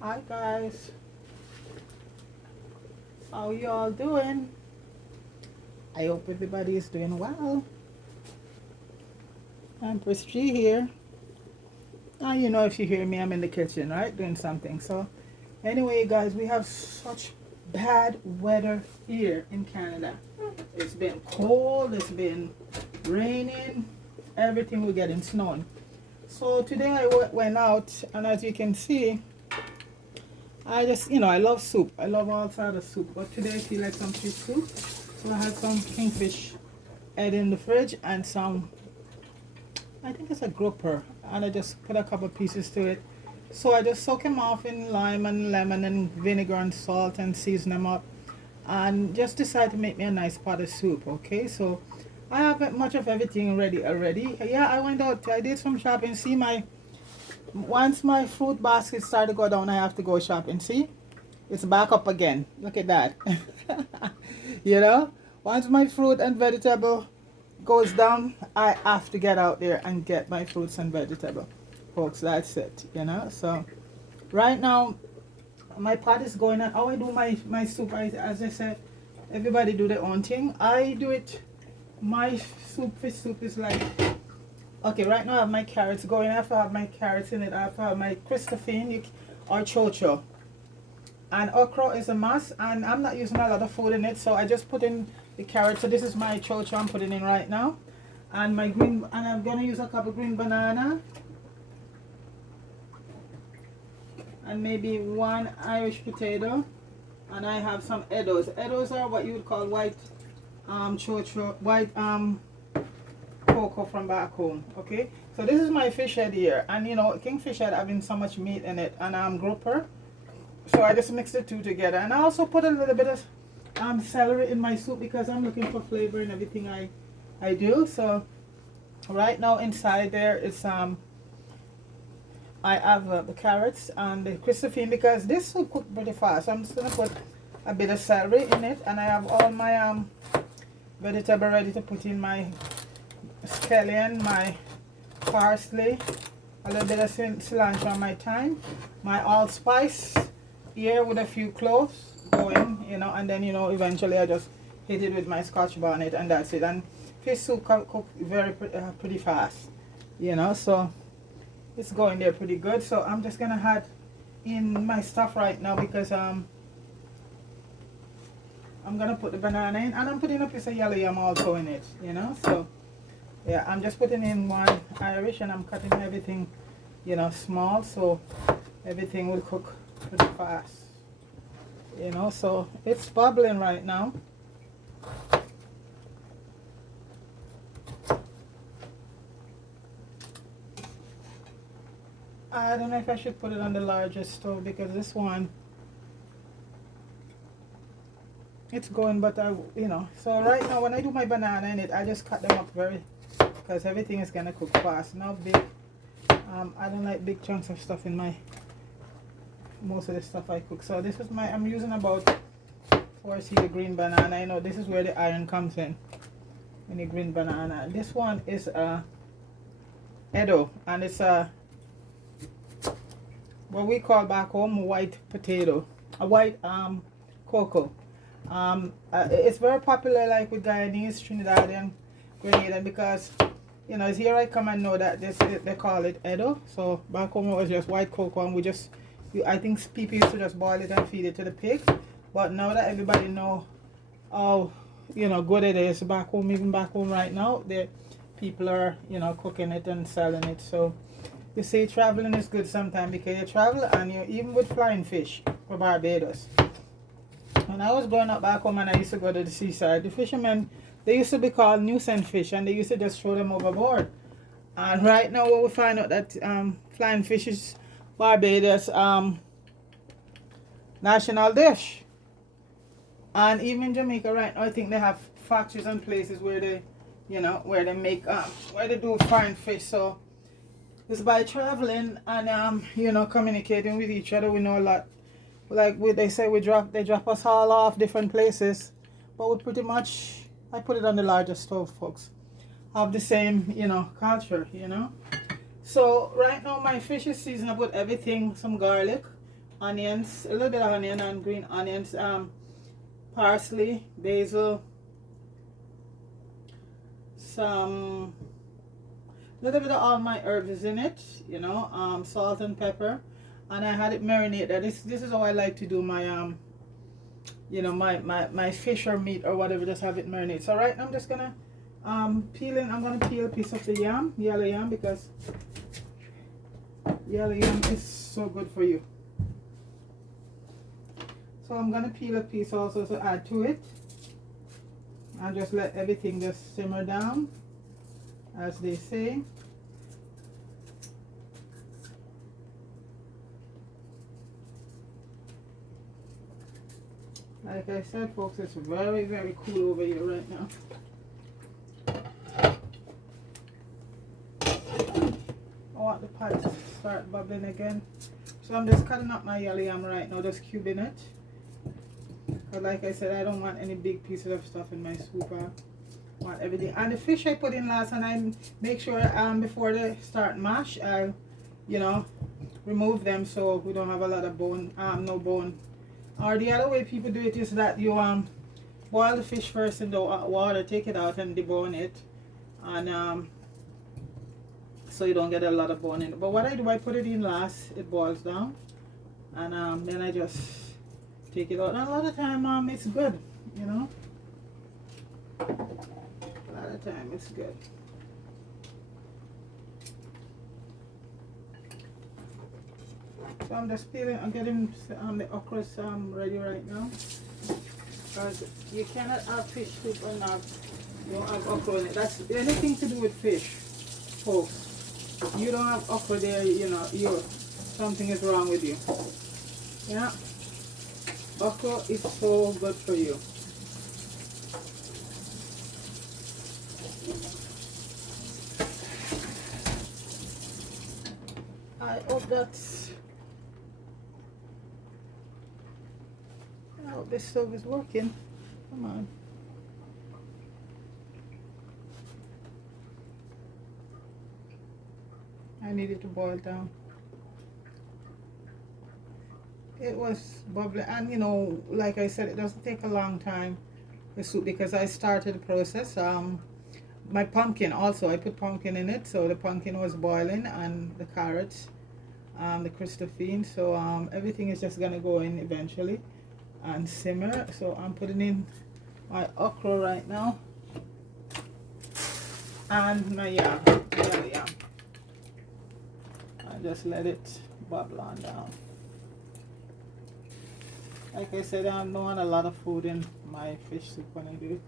Hi guys, how you all doing? I hope everybody is doing well. Empress G here. Now you know if you hear me, I'm in the kitchen, right, doing something. So anyway, guys, we have such bad weather here in Canada. It's been cold, it's been raining, everything we're getting snowing. So today I went out, and as you can see, I just, I love soup. I love all sorts of soup. But today I feel like some fish soup. So I had some kingfish head in the fridge and some, I think it's a grouper. And I just put a couple pieces to it. So I just soak them off in lime and lemon and vinegar and salt and season them up. And just decide to make me a nice pot of soup, okay? So I have much of everything ready already. Yeah, I went out, I did some shopping. See, once my fruit basket started to go down, I have to go shopping. See? It's back up again. Look at that. you know, once my fruit and vegetable goes down, I have to get out there and get my fruits and vegetable. Folks, that's it. So right now, my pot is going on. How I do my soup, as I said, everybody do their own thing. I do it, my fish soup is like, okay, right now I have my carrots going. I have to have my carrots in it. I have to have my Christophine or chocho. And okra is a must, and I'm not using a lot of food in it, so I just put in the carrot. So this is my chocho I'm putting in right now, and my green, and I'm gonna use a couple green banana and maybe one Irish potato, and I have some eddos. Eddos are what you would call white chocho, white cocoa from back home. Okay, so this is my fish head here, and kingfish head having so much meat in it, and grouper. So I just mix the two together, and I also put a little bit of celery in my soup because I'm looking for flavor in everything I do. So right now inside there is I have the carrots and the Christophine because this will cook pretty fast. So I'm just gonna put a bit of celery in it, and I have all my vegetable ready to put in: my scallion, my parsley, a little bit of cilantro, and my thyme, my allspice here with a few cloves going, and then eventually I just hit it with my scotch bonnet, and that's it. And fish soup cook very pretty fast, so it's going there pretty good. So I'm just gonna add in my stuff right now because I'm gonna put the banana in, and I'm putting a piece of yellow yam also in it, so yeah, I'm just putting in one Irish, and I'm cutting everything small, so everything will cook pretty fast, so it's bubbling right now. I don't know if I should put it on the larger stove because this one, it's going, but so right now when I do my banana in it, I just cut them up because everything is gonna cook fast, not big. I don't like big chunks of stuff in most of the stuff I cook. So this is I'm using about 4 seed of green banana. This is where the iron comes in the green banana. This one is Edo, and it's what we call back home white potato, a white cocoa. It's very popular like with Guyanese, Trinidad and Grenada because it's here I come and know that they call it Edo. So back home it was just white cocoa, and I think people used to just boil it and feed it to the pig. But now that everybody know how good it is back home, even back home right now, the people are cooking it and selling it. So you say traveling is good sometimes because you travel, and you even with flying fish for Barbados. When I was growing up back home and I used to go to the seaside, the fishermen, they used to be called nuisance fish, and they used to just throw them overboard. And right now we find out that flying fish is Barbados national dish. And even Jamaica right now, I think they have factories and places where they where they make where they do fine fish. So it's by traveling and communicating with each other, we know a lot. Like they say, they drop us all off different places, but we pretty much, I put it on the larger stove, folks, have the same culture. So right now my fish is seasoned up with everything: some garlic, onions, a little bit of onion and green onions, parsley, basil, some little bit of all my herbs in it, you know, salt and pepper, and I had it marinated. This is how I like to do my you know, my fish or meat or whatever. Just have it marinated. So right now I'm just gonna I'm gonna peel a piece of the yam, yellow yam, because yellow yam is so good for you. So I'm gonna peel a piece also to add to it, and just let everything just simmer down, as they say. Like I said, folks, it's very, very cool over here right now. I want the pot to start bubbling again. So I'm just cutting up my yellow yam right now, just cubing it. But like I said, I don't want any big pieces of stuff in my soup. I want everything. And the fish I put in last, and I make sure before they start mash, I, you know, remove them so we don't have a lot of bone, no bone. Or the other way people do it is that you boil the fish first in the water, take it out and debone it, and so you don't get a lot of bone in it. But what I do, I put it in last, it boils down, and then I just take it out. And a lot of time it's good, you know. A lot of time it's good. So I'm just peeling, I'm getting the okras ready right now, because you cannot have fish soup and don't have okra in it. That's anything to do with fish, folks. You don't have okra there, you know, something is wrong with you. Yeah, okra is so good for you. I hope this stove is working. Come on. I need it to boil down. It was bubbly, and you know, like I said, it doesn't take a long time, the soup, because I started the process. My pumpkin also, I put pumpkin in it, so the pumpkin was boiling, and the carrots, the Christophine, so everything is just gonna go in eventually and simmer. So I'm putting in my okra right now, and my yam, yellow yam. I just let it bubble on down. Like I said, I don't want a lot of food in my fish soup when I do it.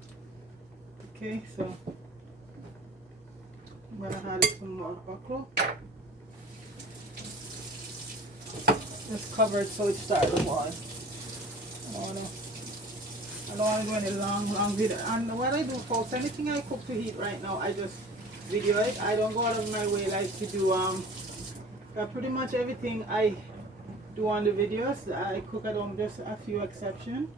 Okay, so I'm gonna add some more okra. Just cover it so it starts to boil. I don't want to do any long video. And what I do, folks, anything I cook to eat right now, I just video it. I don't go out of my way like to do pretty much everything I do on the videos. I cook at home, just a few exceptions,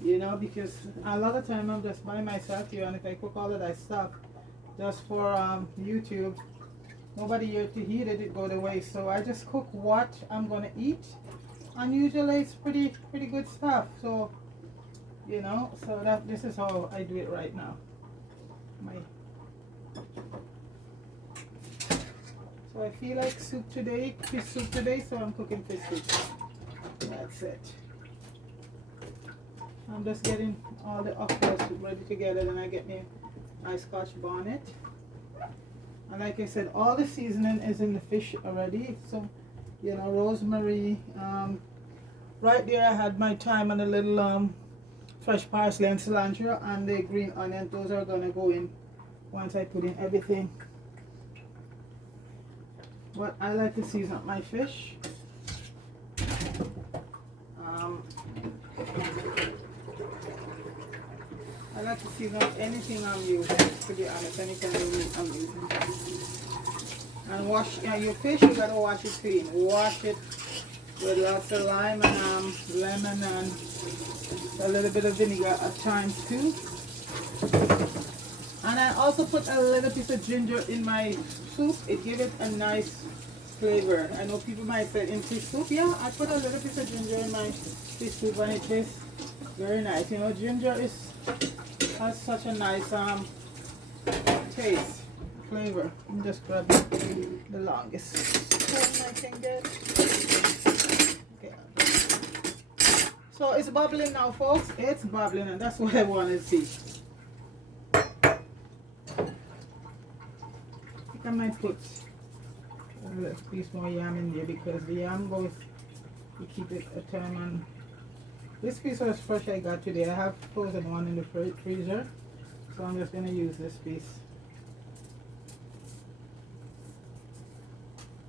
you know, because a lot of time I'm just by myself here, and if I cook all of that stuff just for YouTube, nobody here to eat it, it go to waste. So I just cook what I'm gonna eat, and usually it's pretty good stuff. So you know, so this is how I do it right now. So I feel like soup today, fish soup today, so I'm cooking fish soup. That's it. I'm just getting all the okra soup ready together, then I get me my Scotch bonnet. And like I said, all the seasoning is in the fish already. So, you know, rosemary. Right there I had my thyme and a little fresh parsley and cilantro, and the green onion. Those are gonna go in once I put in everything. But I like to season up my fish. I like to season up anything I'm using, to be honest, anything I'm using. And wash your fish, you gotta wash it clean. Wash it with lots of lime and lemon and a little bit of vinegar at times too. And I also put a little piece of ginger in my soup. It gives it a nice flavor. I know people might say in fish soup. Yeah, I put a little bit of ginger in my fish soup and it tastes very nice. You know, ginger has such a nice taste, flavor. I'm just grabbing the longest spoon I can get. Okay. So it's bubbling now, folks. It's bubbling, and that's what I want to see. I think I might put a little piece more yam in there because the yam goes, you keep it a time. And this piece was fresh I got today. I have frozen one in the freezer, so I'm just going to use this piece.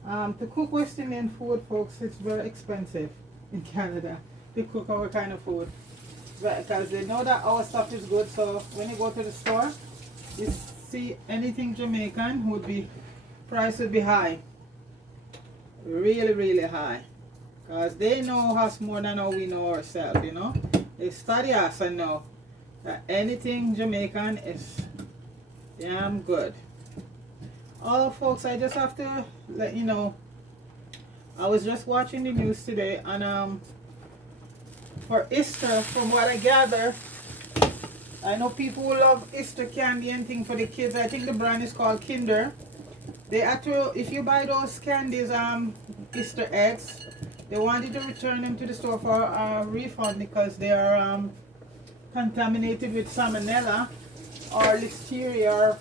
To cook West Indian food, folks, it's very expensive in Canada to cook our kind of food, because they know that our stuff is good. So when you go to the store, you see anything Jamaican price would be high, really, really high, because they know us more than how we know ourselves. You know, they study us and know that anything Jamaican is damn good. Oh, folks, I just have to let you know, I was just watching the news today, and for Easter, from what I gather, I know people who love Easter candy and thing for the kids. I think the brand is called Kinder. They actually, if you buy those candies, Easter eggs, they want you to return them to the store for a refund because they are contaminated with salmonella or listeria or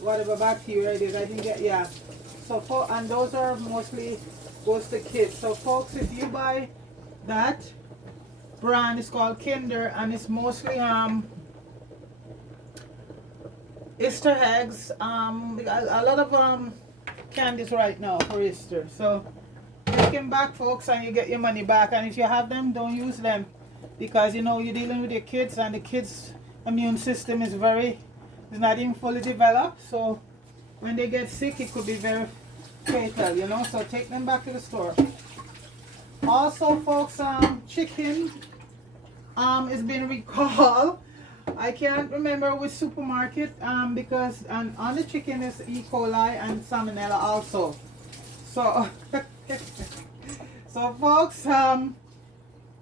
whatever bacteria it is. I didn't get, yeah. So and those are mostly goes to kids. So folks, if you buy that brand, is called Kinder, and it's mostly Easter eggs. A lot of candies right now for Easter. So take them back, folks, and you get your money back. And if you have them, don't use them, because you know you're dealing with your kids, and the kids' immune system is not even fully developed. So when they get sick, it could be very fatal, you know. So take them back to the store. Also, folks, chicken is being recalled. I can't remember which supermarket, because on the chicken is E. coli and salmonella also. So so folks,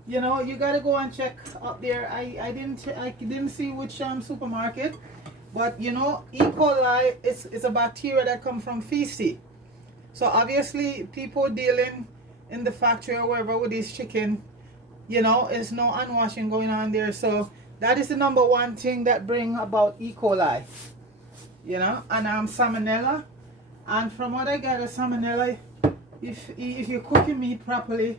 you know, you gotta go and check up there. I didn't see which supermarket, but you know, E. coli is a bacteria that comes from feces. So obviously people dealing in the factory or wherever with this chicken, you know, there's no unwashing going on there. So that is the number one thing that bring about E. coli, you know, and salmonella. And from what I gather, salmonella, if you're cooking meat properly,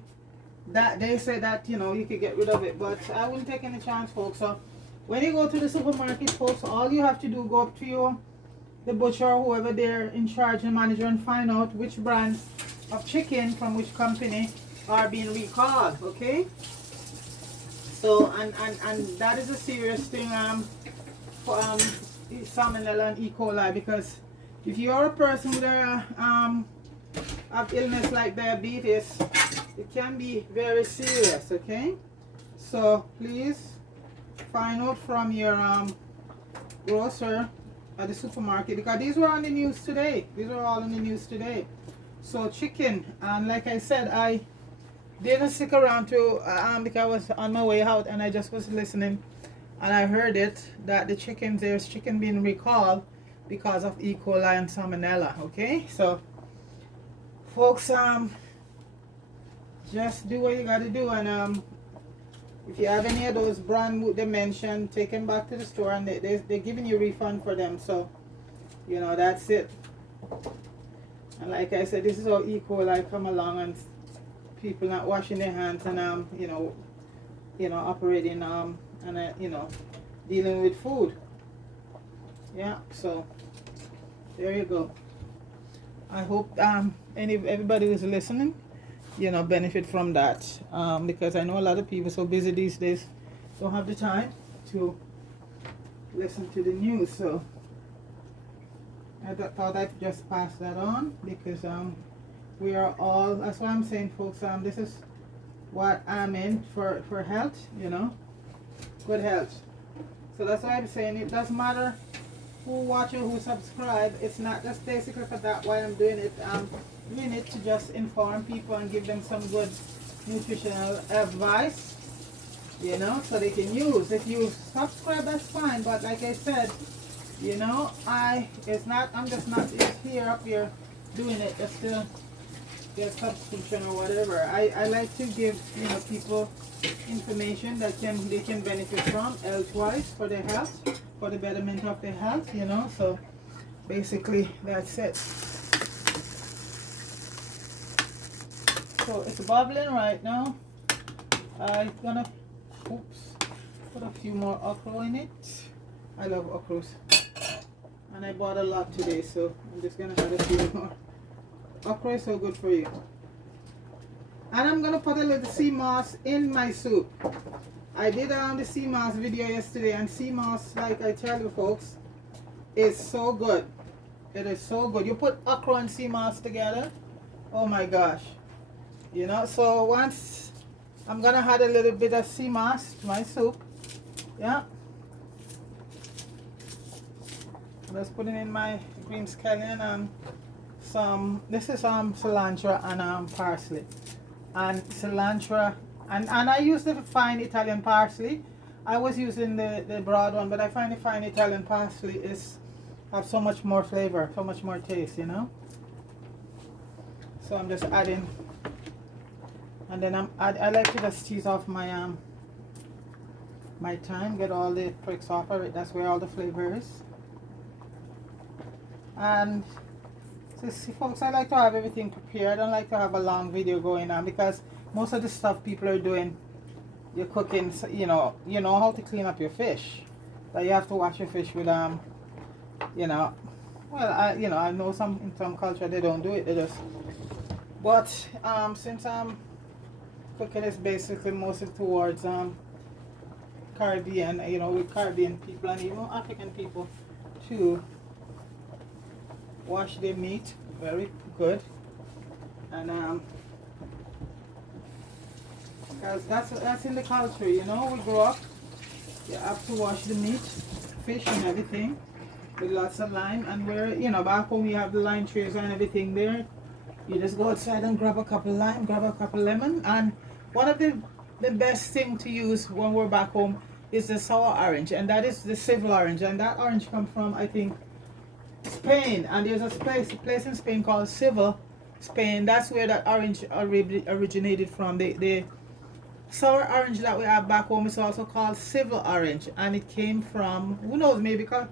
that they say that, you know, you could get rid of it. But I wouldn't take any chance, folks. So when you go to the supermarket, folks, all you have to do, go up to the butcher or whoever they're in charge, the manager, and find out which brands of chicken from which company are being recalled. Okay. So and that is a serious thing for salmonella and E. coli, because if you're a person with a have illness like diabetes, it can be very serious. Okay, so please find out from your grocer at the supermarket, because these were on the news today. These were all on the news today. So chicken, and like I said, I didn't stick around to because I was on my way out and I just was listening, and I heard it that there's chicken being recalled because of E. coli and salmonella. Okay, so folks, just do what you gotta do, and if you have any of those brand they mentioned, take them back to the store, and they're giving you a refund for them. So you know, that's it. And like I said, this is how E. coli come along, and people not washing their hands, and you know operating and you know, dealing with food. Yeah, so there you go. I hope everybody who's listening, you know, benefit from that, because I know a lot of people so busy these days don't have the time to listen to the news. So I thought I'd just pass that on, because we are all, that's why I'm saying, folks, this is what I'm in for health, you know, good health. So that's why I'm saying it doesn't matter who watch or who subscribe. It's not just basically for that why I'm doing it. I'm doing it to just inform people and give them some good nutritional advice, you know, so they can use. If you subscribe, that's fine, but like I said, you know, I'm just not just here up here doing it just to get subscription or whatever. I like to give, you know, people information that they can benefit from health wise, for their health, for the betterment of their health, you know. So basically that's it. So it's bubbling right now. I'm gonna put a few more okra in it. I love okras, and I bought a lot today, so I'm just gonna add a few more. Okra is so good for you. And I'm gonna put a little sea moss in my soup. I did the sea moss video yesterday, and sea moss, like I tell you folks, is so good. It is so good. You put okra and sea moss together, oh my gosh. You know, so once I'm gonna add a little bit of sea moss to my soup. Yeah. I'm just putting in my green scallion and this is cilantro and parsley. And cilantro, and I use the fine Italian parsley. I was using the broad one, but I find the fine Italian parsley have so much more flavor, so much more taste, you know. So I'm just adding, and then I like to just tease off my my thyme, get all the pricks off of it. That's where all the flavor is. And so see, folks, I like to have everything prepared. I don't like to have a long video going on, because most of the stuff people are doing, you're cooking, you know how to clean up your fish. But you have to wash your fish with you know, well, I know in some culture they don't do it. They just, but since I'm cooking is basically mostly towards Caribbean, you know, with Caribbean people and even African people too, wash their meat very good, and because that's in the culture, you know. We grow up, you have to wash the meat, fish and everything with lots of lime, and we're, you know, back home we have the lime trees and everything there. You just go outside and grab a couple of lime, grab a couple of lemon, and one of the best thing to use when we're back home is the sour orange, and that is the civil orange, and that orange comes from, I think, Spain, and there's a place in Spain called Civil Spain. That's where that orange originated from. The sour orange that we have back home is also called civil orange, and it came from, who knows, maybe because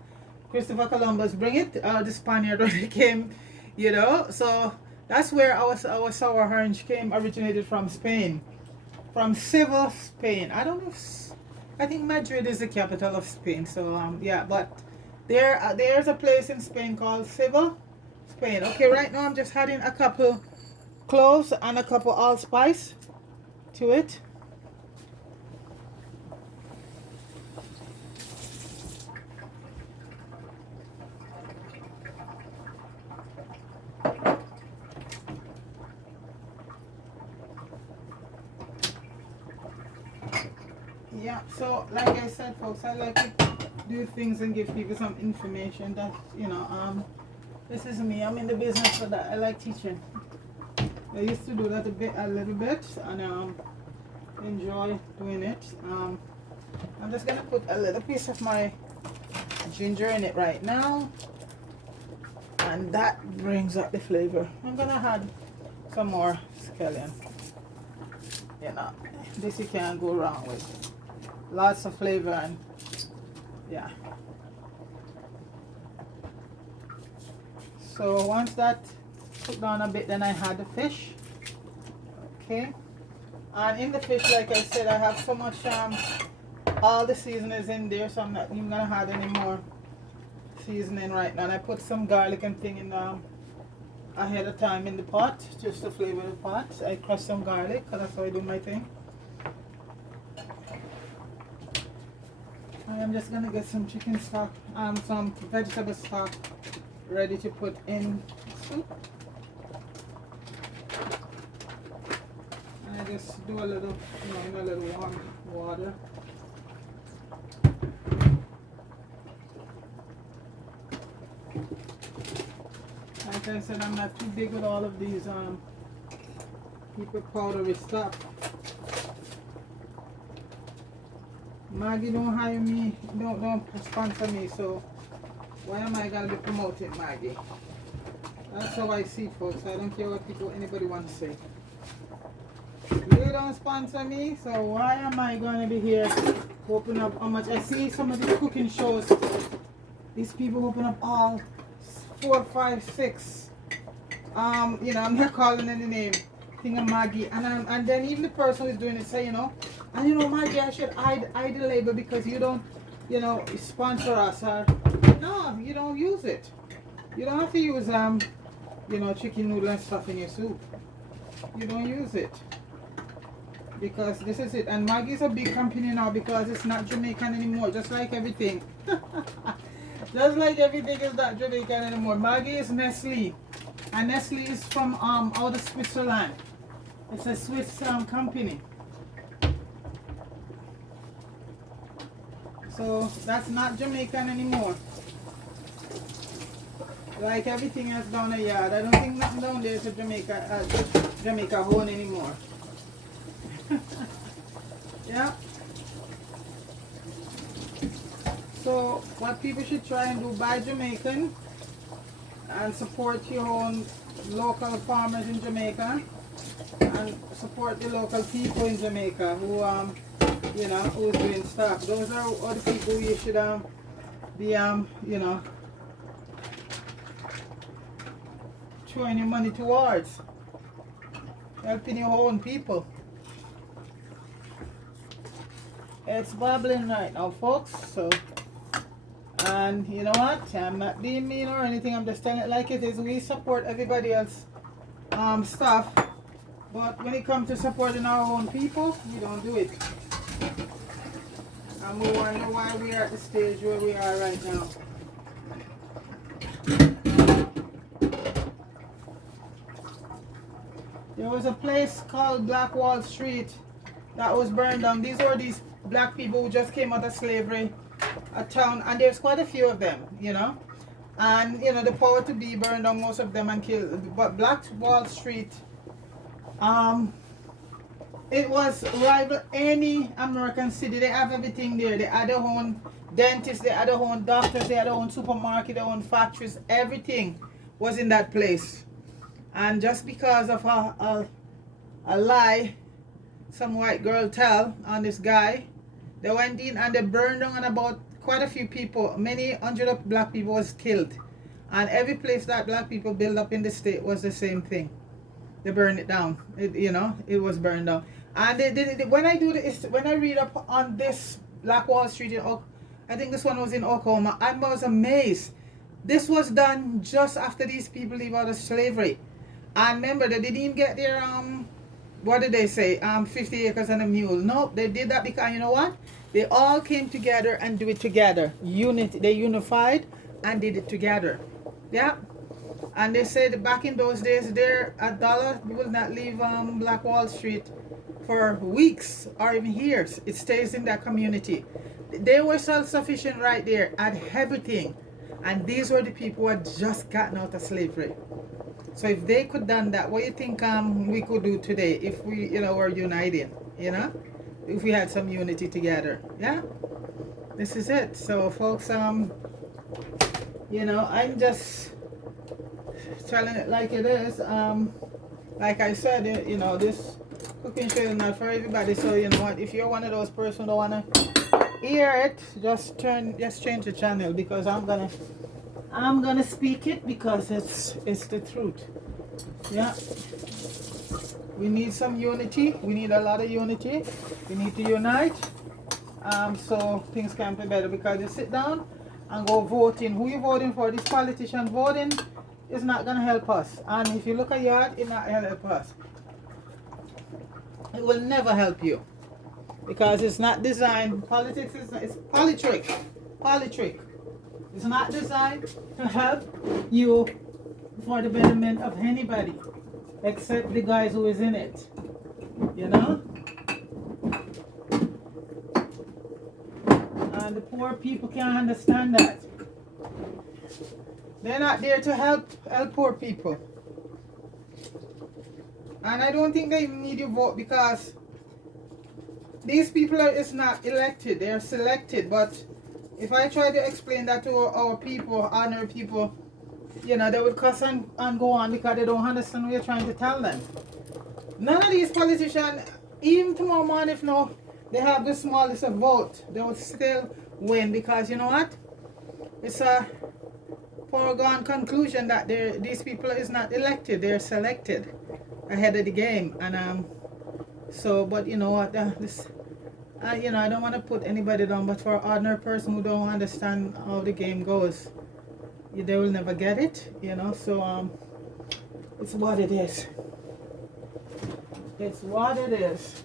Christopher Columbus bring it, the Spaniard when they came, you know. So that's where our sour orange originated from Spain, from Civil Spain. I don't know if, I think Madrid is the capital of Spain. So yeah, but there's a place in Spain called Civil Spain. Okay, right now I'm just adding a couple cloves and a couple allspice to it. Yeah, so like I said, folks, I like to do things and give people some information that, you know, this is me. I'm in the business for that. I like teaching. I used to do that a little bit, and enjoy doing it. I'm just gonna put a little piece of my ginger in it right now, and that brings up the flavor. I'm gonna add some more scallion. You know, this you can't go wrong with. Lots of flavor, and yeah. So once that cooked down a bit, then I had the fish. Okay, and in the fish, like I said, I have so much all the seasonings in there, so I'm not even gonna add any more seasoning right now. And I put some garlic and thing in ahead of time in the pot, just to flavor the pot. I crush some garlic, because that's how I do my thing. I'm just gonna get some chicken stock, some vegetable stock ready to put in soup. And I just do a little, you know, in a little warm water. like I said, I'm not too big with all of these people powdery stuff. Maggie don't hire me, don't sponsor me, so why am I gonna be promoting Maggie? That's how I see it, folks. I don't care what anybody wants to say. You don't sponsor me, so why am I gonna be here open up how much? I see some of these cooking shows. These people open up all 4, 5, 6. You know, I'm not calling any name. Thing of Maggie, and then even the person who's doing it say, you know, and you know, Maggie, I should hide the label because you don't, you know, sponsor us. Or no, you don't use it. You don't have to use you know, chicken noodle and stuff in your soup. You don't use it because this is it. And Maggie's a big company now because it's not Jamaican anymore. Just like everything. Just like everything is not Jamaican anymore. Maggie is Nestle, and Nestle is from out of Switzerland. It's a Swiss company. So that's not Jamaican anymore. Like everything else down the yard. I don't think nothing down there is a Jamaica home anymore. Yeah. So what people should try and do, buy Jamaican and support your own local farmers in Jamaica and support the local people in Jamaica who you know, who's doing stuff. Those are all the people you should be you know, throwing your money towards, helping your own people. It's bubbling right now, folks. So, and you know what, I'm not being mean or anything, I'm just telling it like it is. We support everybody else stuff, but when it comes to supporting our own people, we don't do it. And we wonder why we are at the stage where we are right now. There was a place called Black Wall Street that was burned down. These were these black people who just came out of slavery, a town, and there's quite a few of them, you know. And you know, the power to be burned down most of them and killed. But Black Wall Street, it was rival any American city. They have everything there. They had their own dentists, they had their own doctors, they had their own supermarket, their own factories. Everything was in that place. And just because of a lie some white girl tell on this guy, they went in and they burned down, and about quite a few people, many hundred of black people was killed. And every place that black people built up in the state was the same thing. They burned it down. You know, it was burned down. And when I do this, when I read up on this Black Wall Street in I think this one was in Oklahoma, I was amazed. This was done just after these people leave out of slavery. And remember, they didn't even get their what did they say? 50 acres and a mule. No, they did that because you know what? They all came together and do it together. They unified and did it together. Yeah. And they said back in those days, there a dollar will not leave Black Wall Street for weeks or even years. It stays in that community. They were self-sufficient right there, had everything. And these were the people who had just gotten out of slavery. So if they could done that, what do you think we could do today if we, you know, were united, you know? If we had some unity together, yeah? This is it. So folks, you know, I'm just telling it like it is. Like I said, you know, this cooking show is not for everybody. So you know what, if you're one of those persons who don't wanna hear it, just change the channel, because I'm gonna speak it because it's the truth. Yeah. We need some unity. We need a lot of unity. We need to unite. So things can be better, because you sit down and go voting. Who you voting for? This politician voting is not gonna help us. And if you look at yard, it's not gonna help us. It will never help you, because it's not designed. Politics it's politrick. Politrick. It's not designed to help you for the betterment of anybody except the guys who is in it. You know? And the poor people can't understand that. They're not there to help poor people. And I don't think they even need your vote, because these people is not elected, they're selected. But if I try to explain that to our people, ordinary people, you know, they would cuss and go on, because they don't understand what you're trying to tell them. None of these politicians, even tomorrow morning, if no, they have the smallest of vote, they would still win, because you know what? It's a foregone conclusion that these people is not elected, they're selected ahead of the game. And so, but you know what, you know, I don't want to put anybody down, but for an ordinary person who don't understand how the game goes, they will never get it, you know. So it's what it is. It's what it is.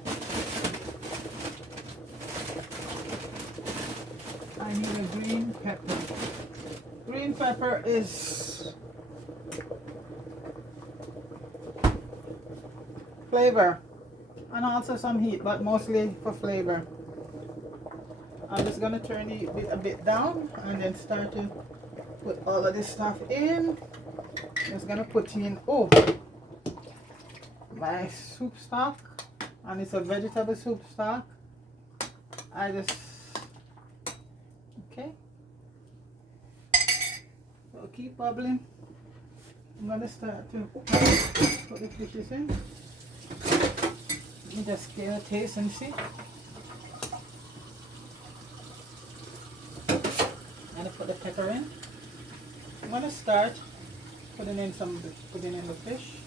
I need a green pepper. Green pepper is flavor and also some heat, but mostly for flavor. I'm just gonna turn it a bit down and then start to put all of this stuff in. Just gonna put in my soup stock, and it's a vegetable soup stock. Okay, so keep bubbling. I'm gonna start to put the fishes in. Let me just get a taste and see. I'm gonna put the pepper in. I'm gonna start putting in the fish,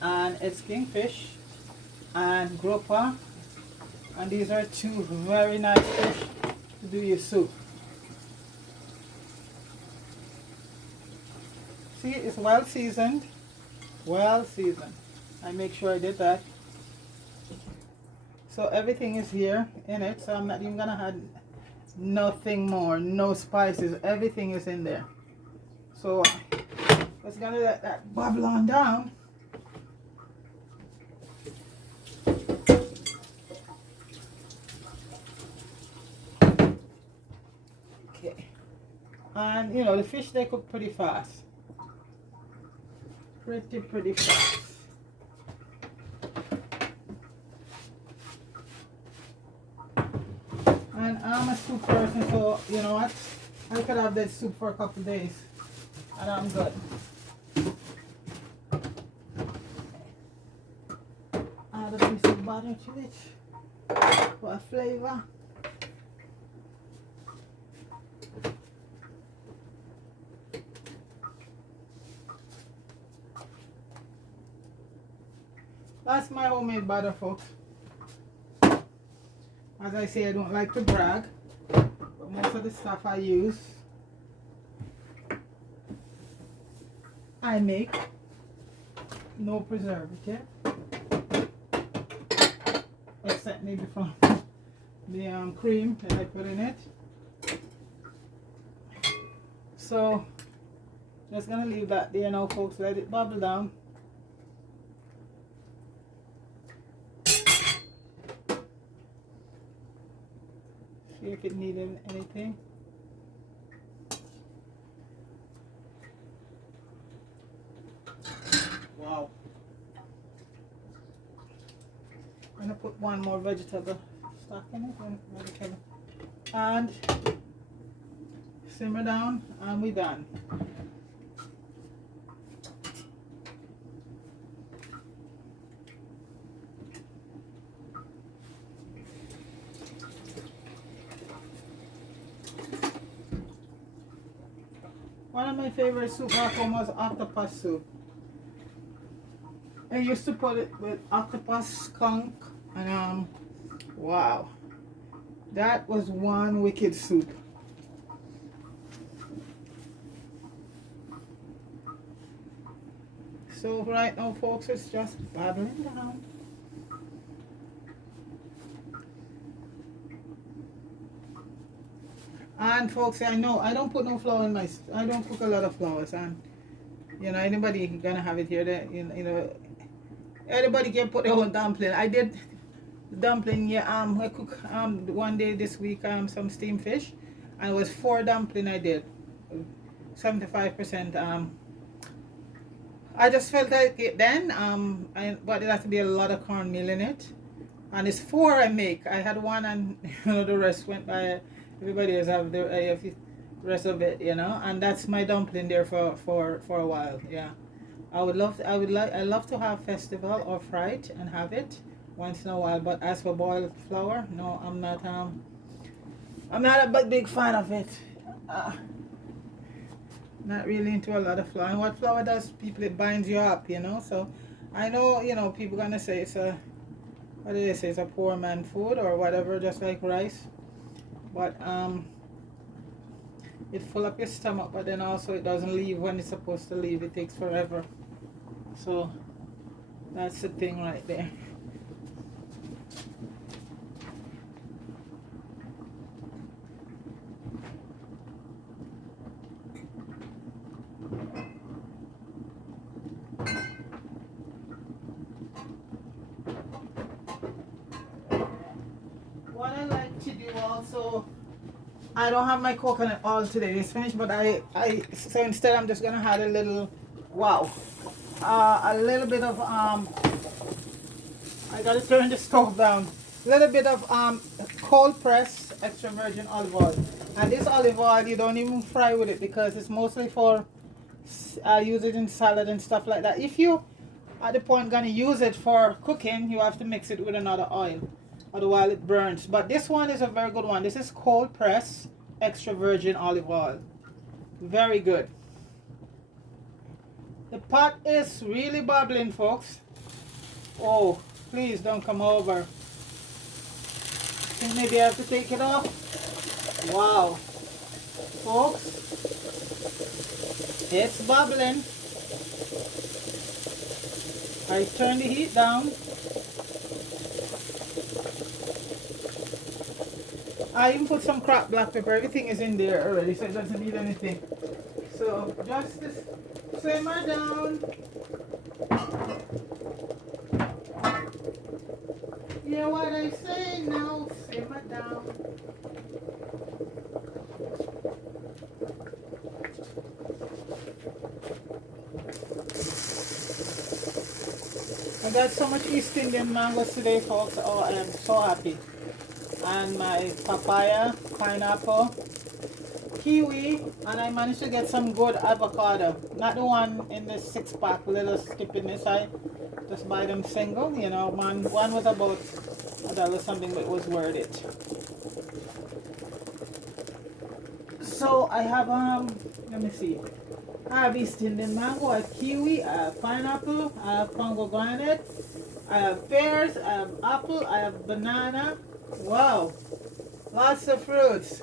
and it's kingfish and grouper, and these are two very nice fish to do your soup. See, it's well seasoned. Well seasoned. I make sure I did that. So everything is here in it, so I'm not even gonna add nothing more, no spices, everything is in there. So just gonna let that bubble on down. Okay, and you know, the fish, they cook pretty fast, pretty fast. And I'm a soup person, so you know what, I could have that soup for a couple of days and I'm good. Add a piece of butter to it for a flavor. That's my homemade butter, folks. As I say, I don't like to brag, but most of the stuff I use, I make, no preservative, except maybe from the cream that I put in it. So, just gonna leave that there now, folks. Let it bubble down. See if it needed anything. Wow. I'm gonna put one more vegetable stock in it, and simmer down, and we're done. One of my favorite soup back home was octopus soup. I used to put it with octopus, skunk, and wow, that was one wicked soup. So right now, folks, it's just bubbling down. And folks, I know I don't put no flour in I don't cook a lot of flours, and you know, anybody gonna have it here that you know, everybody can put their own dumpling. I did dumpling, yeah. I cook one day this week some steamed fish, and it was 4 dumpling I did. 75%. I just felt like it then, but it has to be a lot of cornmeal in it. And it's four I make. I had one and the rest went by. Everybody else have the rest of it, and that's my dumpling there for a while. Yeah. I love to have festival or fried and have it once in a while. But as for boiled flour, no, I'm not a big fan of it. Uh, Not really into a lot of flour. And what flour does, people, it binds you up, So I know, people gonna say it's what do they say? It's a poor man food or whatever, just like rice. But it full up your stomach, but then also it doesn't leave when it's supposed to leave. It takes forever. So that's the thing right there. What I like to do also, I don't have my coconut all today. It's finished, but so instead I'm just gonna add a little, wow, a little bit of I gotta turn the stove down. A little bit of cold pressed extra virgin olive oil, and this olive oil you don't even fry with it because it's mostly for use it in salad and stuff like that. If you at the point gonna use it for cooking, you have to mix it with another oil, otherwise it burns. But this one is a very good one. This is cold pressed extra virgin olive oil. Very good. The pot is really bubbling, folks. Oh, please don't come over. I think maybe I have to take it off. Wow, folks, it's bubbling. I turn the heat down. I even put some cracked black pepper. Everything is in there already, so it doesn't need anything. So just simmer down. Hear what I say now? Simmer down. I got so much East Indian mangoes today, folks. Oh, I am so happy. And my papaya, pineapple, kiwi, and I managed to get some good avocado. Not the one in the 6-pack, little skip in this. I just buy them single, One was about $1 something, but it was worth it. So I have let me see. I have East Indian mango, I have kiwi, I have pineapple, I have pomegranate, I have pears, I have apple, I have banana. Wow, lots of fruits.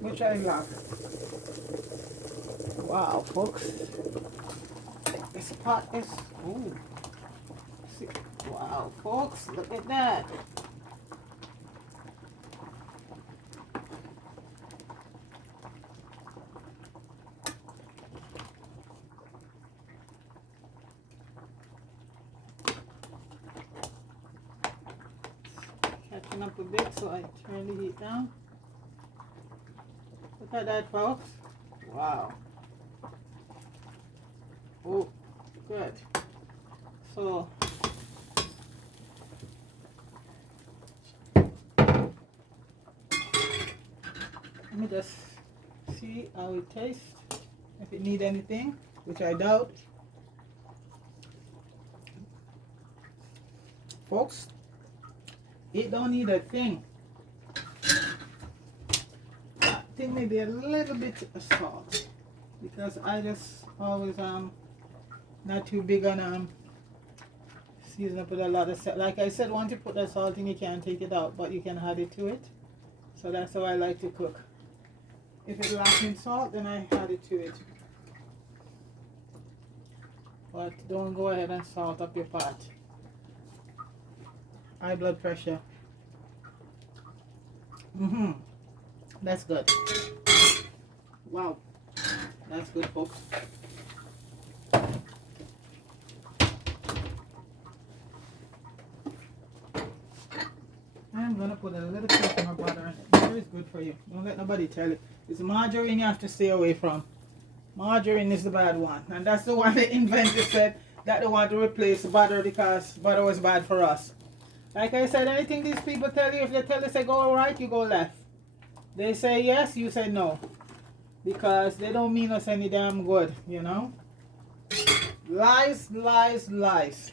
Which I love. Wow, folks. This pot is, ooh. Wow, folks, look at that. Catching up a bit, so I turn the heat down. Look at that, folks. Wow. Oh, good. So let me just see how it tastes. If it needs anything, which I doubt. Folks, it don't need a thing. I think maybe a little bit of salt, because I just always not too big on season up with a lot of salt. Like I said, once you put the salt in, you can't take it out, but you can add it to it. So that's how I like to cook. If it's lacking salt, then I add it to it. But don't go ahead and salt up your pot. High blood pressure. That's good. Wow, that's good, folks. I'm gonna put a little bit more butter in it. butter is good for you. Don't let nobody tell you. It's margarine you have to stay away from. Margarine is the bad one. And that's the one the inventor said that they want to replace butter because butter was bad for us. Like I said, anything these people tell you, if they tell you say go right, you go left. They say yes, you say no. Because they don't mean us any damn good, you know? Lies, lies, lies.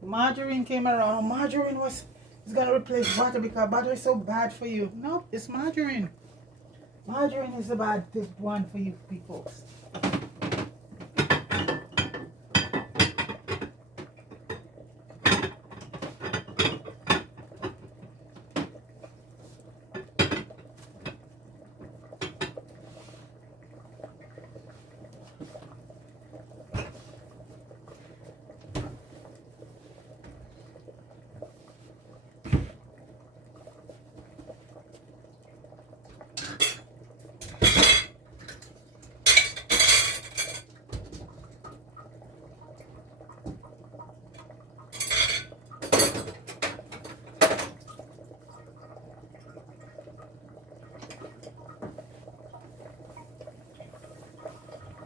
Margarine came around. Margarine was gonna replace butter because butter is so bad for you. Nope, it's margarine. Margarine is the bad one for you people.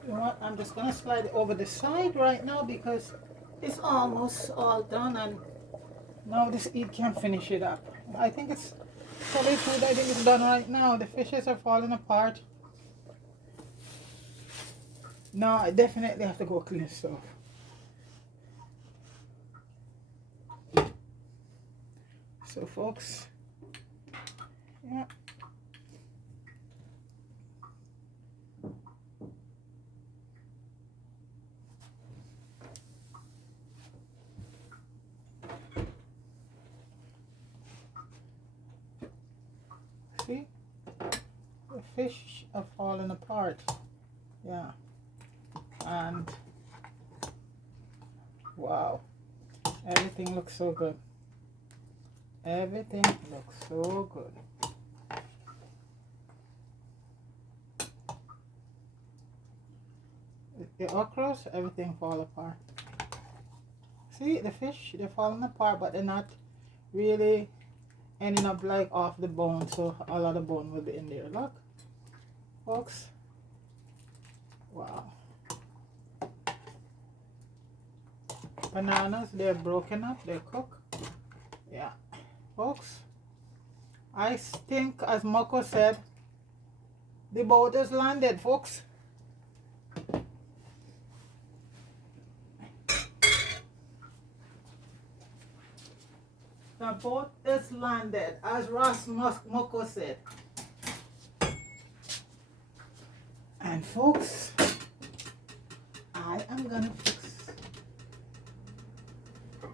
You know what? I'm just gonna slide it over the side right now because it's almost all done, and now this heat can finish it up. I think it's solid food. I think it's done right now. The fishes are falling apart. No, I definitely have to go clean stuff. So folks, yeah. See, the fish are falling apart. Yeah, and wow, everything looks so good. Everything looks so good. The okras, everything fall apart. See, the fish, they're falling apart, but they're not really ending up like off the bone, so a lot of bone will be in there. Look, folks. Wow. Bananas, they're broken up, they're cooked. Yeah, folks. I think, as Moko said, the boat has landed, folks. The boat is landed, as Ross Moko said. And folks, I am gonna fix.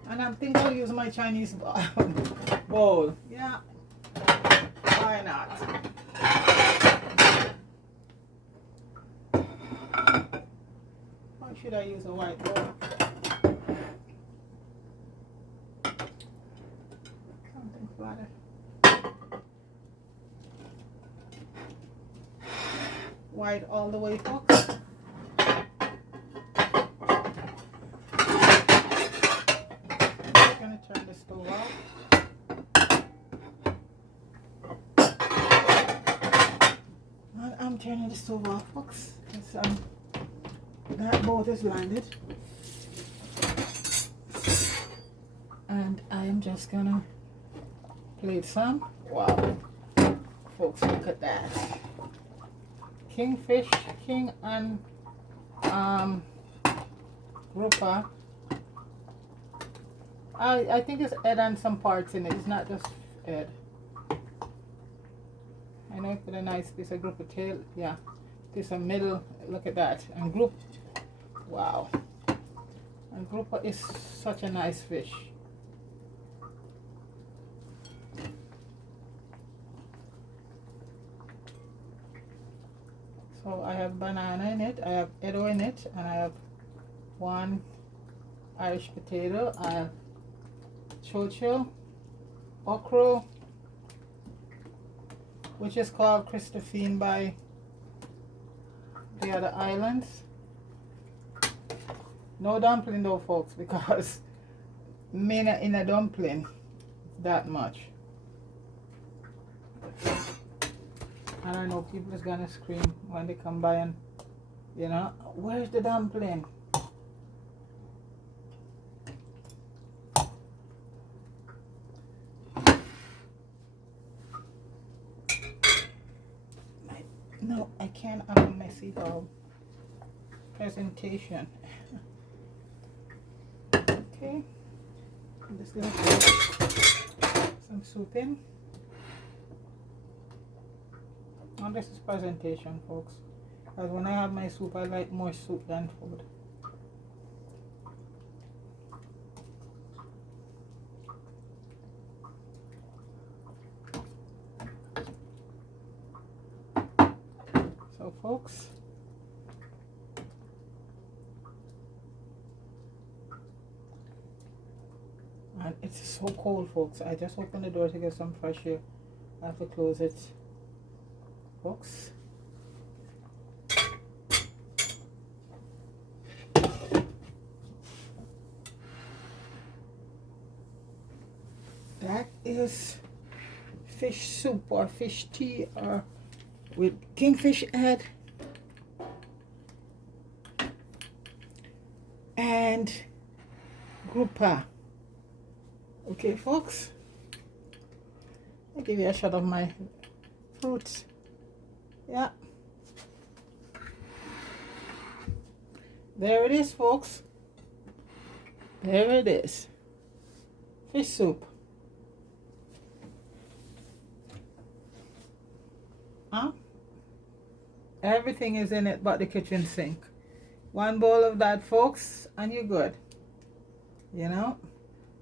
And I'm thinking I'll use my Chinese bowl. Yeah, why not? Or should I use a white bowl? Flatter. White all the way, folks. I'm gonna turn the stove off. And I'm turning the stove off, folks. That boat is landed. And I am just gonna plate some. Wow, folks, look at that. Kingfish, king and grouper. I think it's head and some parts in it. It's not just head. I know it's a nice piece of grouper tail. Yeah, this a middle. Look at that. And group. Wow. And grouper is such a nice fish. So I have banana in it, I have edo in it, and I have one Irish potato, I have chocho, okra, which is called Christophine by the other islands. No dumpling though, folks, because me in a dumpling that much. And I know people is gonna scream when they come by and, you know, where's the dumpling? No, I can't have my seatbelt presentation. Okay, I'm just gonna put some soup in. And this is presentation, folks. Because when I have my soup, I like more soup than food. So, folks, and it's so cold, folks. I just opened the door to get some fresh air. I have to close it, folks. That is fish soup or fish tea or with kingfish head and grouper. Okay, folks, I'll give you a shot of my fruits. Yeah, there it is, folks. There it is, fish soup. Huh? Everything is in it but the kitchen sink. One bowl of that, folks, and you're good. You know?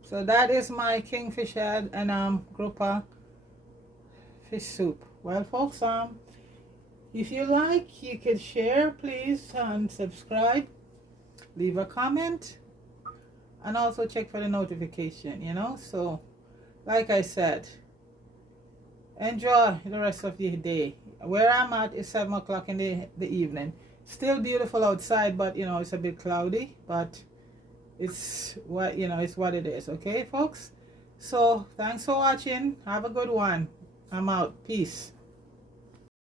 So that is my kingfish head and grouper fish soup. Well, folks, if you like, you could share, please, and subscribe, leave a comment, and also check for the notification, you know? So, like I said, enjoy the rest of your day. Where I'm at is 7 o'clock in the evening. Still beautiful outside, but you know, it's a bit cloudy, but it's what, you know, it's what it is. Okay, folks? So thanks for watching. Have a good one. I'm out. Peace.